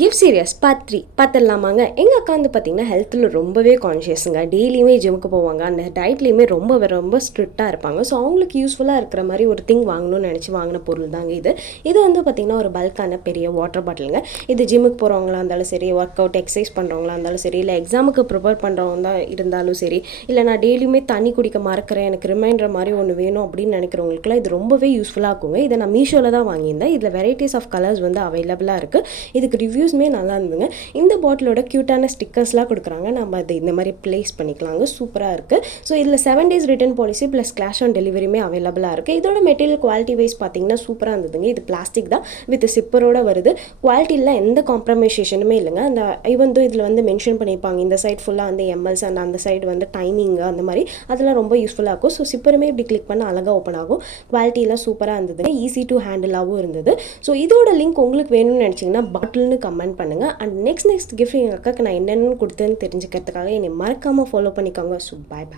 Gift serious part 3 பார்த்துடலாமாங்க. எங்கள் அக்கா வந்து பார்த்திங்கன்னா ஹெல்த்தில் ரொம்பவே கான்ஷியஸுங்க. டெய்லியுமே ஜிம்முக்கு போவாங்க. அந்த டயட்லேயுமே ரொம்ப ரொம்ப ஸ்ட்ரிக்டாக இருப்பாங்க. ஸோ அவங்களுக்கு யூஸ்ஃபுல்லாக இருக்கிற மாதிரி ஒரு திங் வாங்கணும்னு நினச்சி வாங்கின பொருள் தாங்க இது. இது வந்து பார்த்திங்கன்னா ஒரு பல்கான பெரிய வாட்டர் பாட்டிலுங்க. இது ஜிம்முக்கு போகிறவங்களா இருந்தாலும் சரி, ஒர்க் அவுட் எக்ஸசைஸ் பண்ணுறவங்களா இருந்தாலும் சரி, இல்லை எக்ஸாமுக்கு ப்ரிப்பேர் பண்ணுறவங்க தான் இருந்தாலும் சரி, இல்லை நான் டெய்லியுமே தண்ணி குடிக்க மறக்கிறேன், எனக்கு ரிமைண்டர் மாதிரி ஒன்று வேணும் அப்படின்னு நினைக்கிறவங்களுக்குலாம் இது ரொம்பவே யூஸ்ஃபுல்லாக இருக்குங்க. இதை நான் மீஷோவில் தான் வாங்கியிருந்தேன். இதில் வெரைட்டிஸ் ஆஃப் கலர்ஸ் வந்து அவைலபிளாக இருக்குது. இதுக்கு ரிவ்யூஸ்மே நல்லா இருந்துங்க. இந்த பாட்டிலோட க்யூட்டான ஸ்டிக்கர்ஸ்லாம் கொடுக்குறாங்க. நம்ம அதை இந்த மாதிரி ப்ளேஸ் பண்ணிக்கலாங்க. சூப்பராக இருக்குது. ஸோ இதில் 7 days return policy plus cash on டெலிவரியுமே அவைலபிளாக இருக்குது. இதோட மெட்டீரியல் குவாலிட்டி வைஸ் பார்த்தீங்கன்னா சூப்பராக இருந்ததுங்க. இது பிளாஸ்டிக் தான் வித் சிப்பரோட வருது. குவாலிட்டியில் எந்த காம்ப்ரமைசேஷனுமே இல்லைங்க. அந்த ஈவன் தோ இதில் வந்து மென்ஷன் பண்ணியிருப்பாங்க இந்த சைட் ஃபுல்லாக வந்து எம்எல்ஸ் அண்ட் அந்த சைடு வந்து டைமிங்கு அந்த மாதிரி அதெல்லாம் ரொம்ப யூஸ்ஃபுல்லாக இருக்கும். ஸோ சிப்பருமே இப்படி கிளிக் பண்ண அழகாக ஓப்பன் ஆகும். குவாலிட்டியெல்லாம் சூப்பராக இருந்தது. ஈஸி டு ஹேண்டிலாகவும் இருந்தது. ஸோ இதோட லிங்க் உங்களுக்கு வேணும்னு நினச்சிங்கன்னா பாட்டில்னு கமெண்ட் பண்ணுங்கள். அண்ட் நெக்ஸ்ட் கிஃப்ட் எங்கள் அக்காவுக்கு நான் என்னென்னு கொடுத்தேன்னு தெரிஞ்சுக்கிறதுக்காக என்னை மறக்காமல் ஃபாலோ பண்ணிக்கோங்க. So bye.